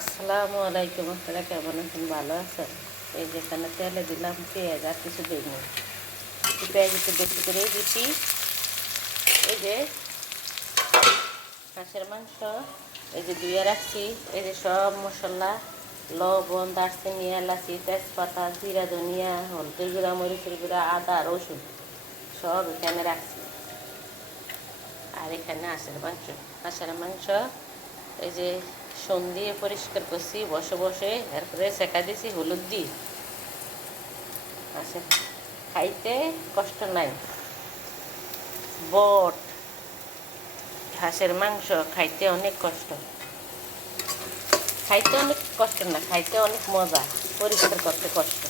আসসালামু আলাইকুম, আপনারা কেমন আছেন? ভালো আছেন? এই যেখানে তেলে দিলাম পেঁয়াজ, আর কিছু দিইনি পেঁয়াজ একটু বেশি করে দিচ্ছি। এই যে হাঁসের মাংস, এই যে ধুয়ে রাখছি। এই যে সব মশলা, লবণ, দারচিনি, এলাচি, তেজপাতা, জিরা, ধনিয়া, হলদি গুঁড়া, মরিচের গুঁড়া, আদা, রসুন, সব এখানে রাখছি। আর এখানে হাঁসের মাংস হাঁসের মাংস, এই যে সোন দিয়ে পরিষ্কার করছি, বসে বসে, এরপরে সেকা দিছি হলুদ দিয়ে। আসে খাইতে কষ্ট নাই। বট হাঁসের মাংস খাইতে অনেক কষ্ট। খাইতে অনেক কষ্ট না, খাইতে অনেক মজা, পরিষ্কার করতে কষ্ট।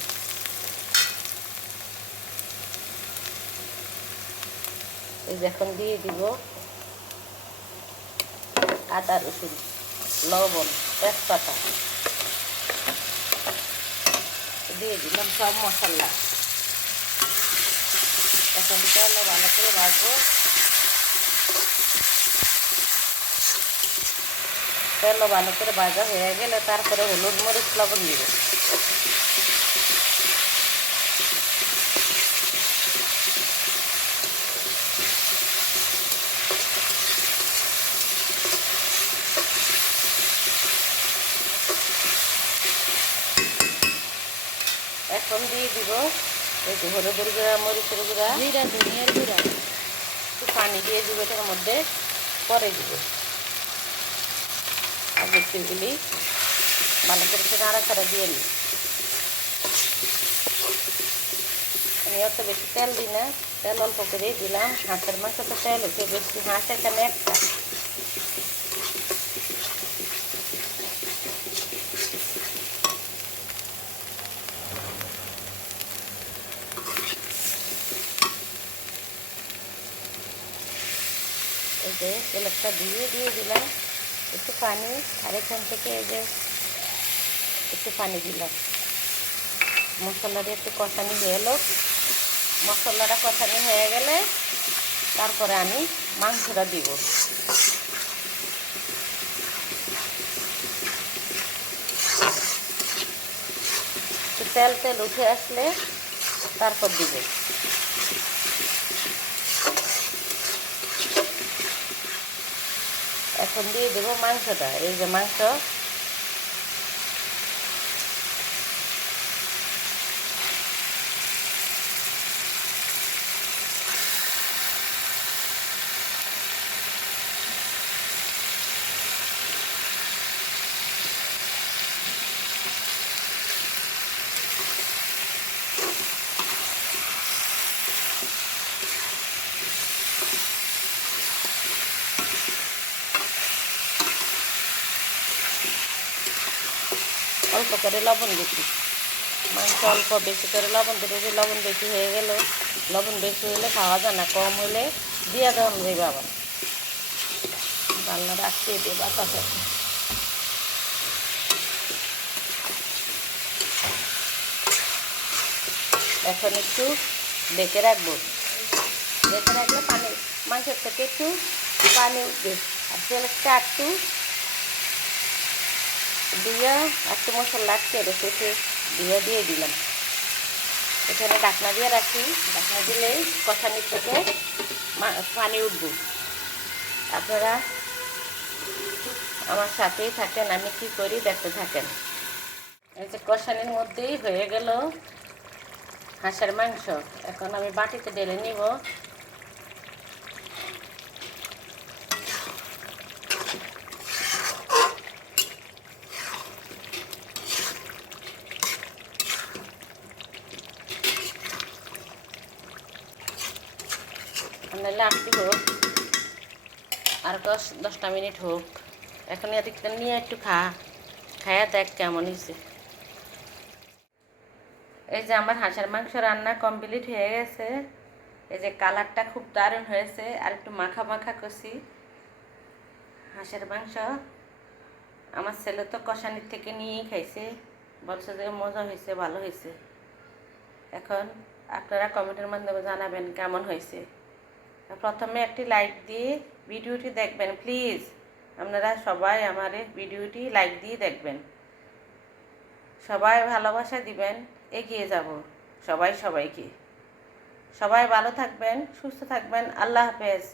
এই এখন দিয়ে দিব আদা রসুন। লবণ তেজপাতা দিয়ে দিলাম সব মশলা। এখন তাহলে ভালো করে ভাজবো। তেল ভালো করে ভাজা হয়ে গেলে তারপরে হলুদ মরিচ লবণ দিব। এখন দিয়ে দিব। এই যে হলুদের গুঁড়া মরিচের গুঁড়া। জিরা ধনিয়ার গুঁড়া। একটু পানি দিয়ে দিব এটার মধ্যে পরে দিব। আগে সেগুলি ভালো করে একটু নাড়াচাড়া দিয়ে নিই আমি অত বেশি তেল দিই না তেল অল্প করেই দিলাম। হাঁসের মাংস তো তেল হচ্ছে বেশি হাঁস এখানে একটা। এই যে তেলটা দিয়ে দিয়ে দিলাম। একটু পানি, আর এখান থেকে এই যে একটু পানি দিলাম। মশলাটা একটু কষানি হয়ে এলো। মশলাটা কষানি হয়ে গেলে তারপরে আমি মাংসটা দিব। তেল তেল উঠে আসলে তারপর দিব। এখন দিয়ে দেবো মাংসটা। এই যে মাংস অল্প করে লবণ দিচ্ছি মাংস অল্প বেশি করে লবণ যে লবণ বেশি হয়ে গেল, লবণ বেশি হলে খাওয়া যায় না, কম হলে দিয়ে দেওয়া যাবে আবার। রান্নাটা আসতে দিয়ে বাতাসে। এখন একটু ডেকে রাখব। ডেকে রাখলে পানি, মাংসের থেকে একটু পানি উঠবে। আর তেলটা একটু দিয়ে একটু মশলা লাগছে রেখেছে দিয়ে দিয়ে দিলাম। এখানে ডাকনা দিয়ে রাখি। ডাকনা দিলেই কষানি থেকে পানি উঠবে। আপনারা আমার সাথেই থাকেন, আমি কি করি দেখতে থাকেন। এই যে কষানির মধ্যেই হয়ে গেল হাঁসের মাংস। এখন আমি বাটিতে ঢেলে নিব। নাহলে আটটি হোক, আর দশ দশটা মিনিট হোক। এখন এদিকটা নিয়ে একটু খা। খায়া দেখ কেমন হয়েছে এই যে আমার হাঁসের মাংস রান্না কমপ্লিট হয়ে গেছে। এই যে কালারটা খুব দারুণ হয়েছে, আর একটু মাখা মাখা করছি। হাঁসের মাংস আমার ছেলে তো কষানির থেকে নিয়েই খাইছে। বলছে যে মজা হয়েছে ভালো হয়েছে এখন আপনারা কমেন্টের মাধ্যমে জানাবেন কেমন হয়েছে প্রথমে একটি লাইক দিয়ে ভিডিওটি দেখবেন প্লিজ আপনারা সবাই আমার ভিডিওটি লাইক দিয়ে দেখবেন। সবাই ভালোবাসা দিবেন, এগিয়ে যাব সবাই সবাইকে। সবাই ভালো থাকবেন, সুস্থ থাকবেন, আল্লাহ হাফেজ।